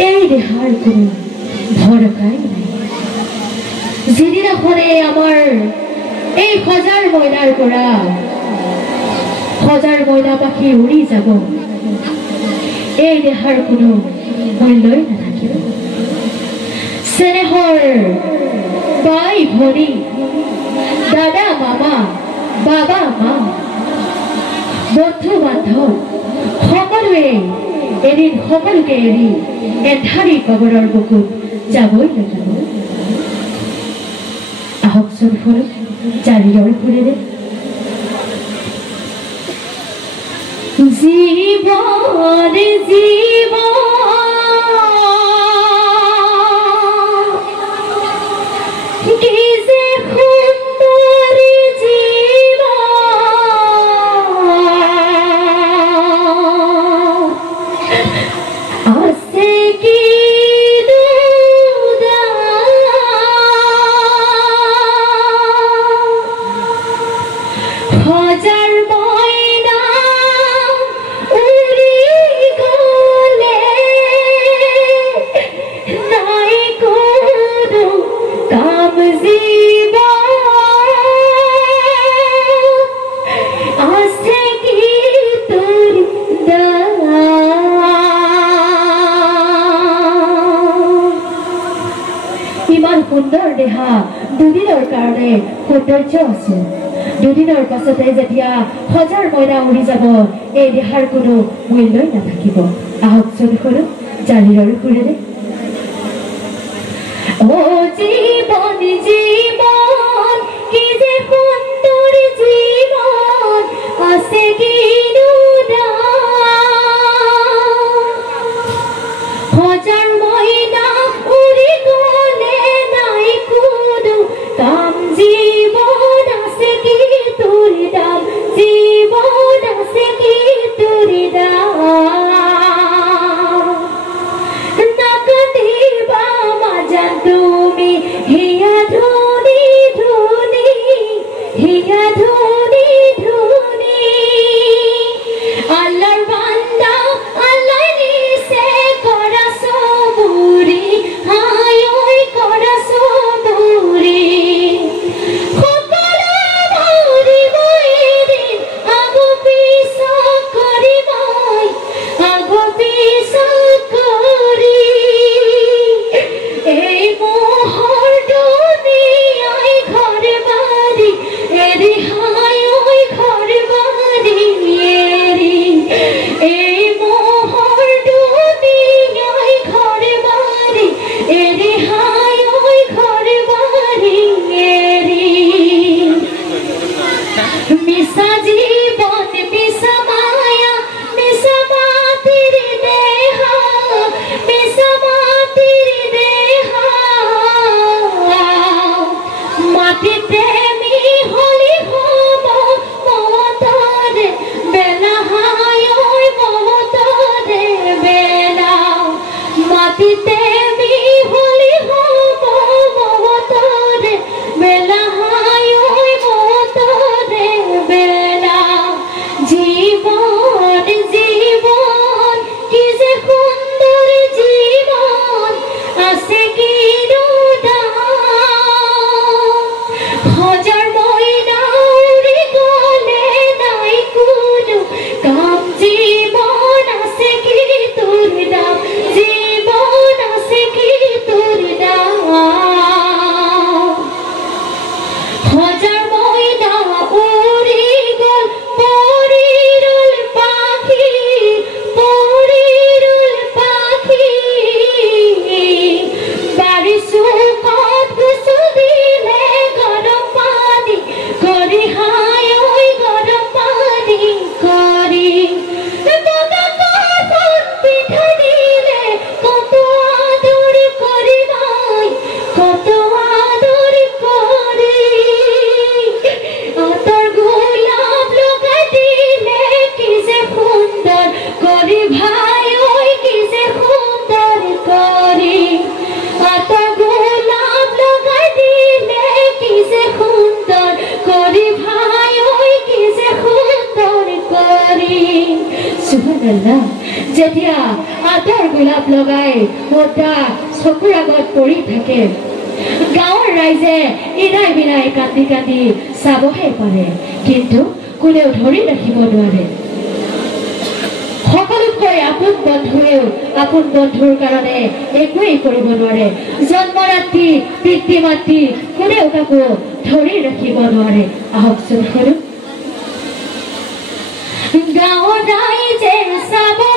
এই দেহাৰ কোনো ভৰকাই নাই যিদিনাখনে আমাৰ এই সজাৰ মইনাৰ পৰা সজাৰ মইনা পাখি উৰি যাব এই দেহাৰ কোনো মূল্যই নাথাকিব চেনেহৰ বাই ভনী দাদা মামা বাবা মা বন্ধু বান্ধৱ সকলোৱে এদিন সকলোকে এৰি এধাৰি কবৰৰ বুকুত যাবই লাগিব আহকচোন ফুল জাৰিৰৰ ফুলেৰে জীবন জীবন কি যে সুন্দৰ আছে কি হাজার ময়না উড়ি গলে নাই কোনো কাম জীবন আছে কি তোর ইমান সুন্দৰ দেহা দুদিনৰ কাৰণে সৌন্দৰ্য আছে দুদিনৰ পাছতে যেতিয়া সজাৰ মইনা উৰি যাব এই দেহাৰ কোনো মূল্যই নাথাকিব আহকচোন সৰু জালিৰৰ সুৰেৰে ও জীবন জীবন কি যে সুন্দৰ জীবন আছে কি সজাৰ মইনা উৰি গলে নাই কোনো কাম জীবন আছে কি তোৰ দাম জীবন আছে কি তোৰ দাম নাকাটিবা মাজান তুমি হিয়া ধুনি ধুনি হিয়া ধুনি ধুনি আল্লাহৰ বান্দা আল্লাহ নিছে কৰা সবুৰি হায় ঐ কৰা সবুৰি যেতিয়া আটাৰ বিলাপ লগাই সদা চকুৰ আগত পৰি থাকে গাঁৱৰ ৰাইজে ইনাই বিনাই কান্দি কান্দি চাবহে পাৰে কিন্তু কোনেও ধৰি ৰাখিব নোৱাৰে সকলোতকৈ আপোন বন্ধুৱেও আপোন বন্ধুৰ কাৰণে একোৱেই কৰিব নোৱাৰে জন্মৰাত্ৰি পিতৃ মাতৃ কোনেও কাকো ধৰি ৰাখিব নোৱাৰে আহকচোন শুনো গাঁৱৰ ৰাইজে চাব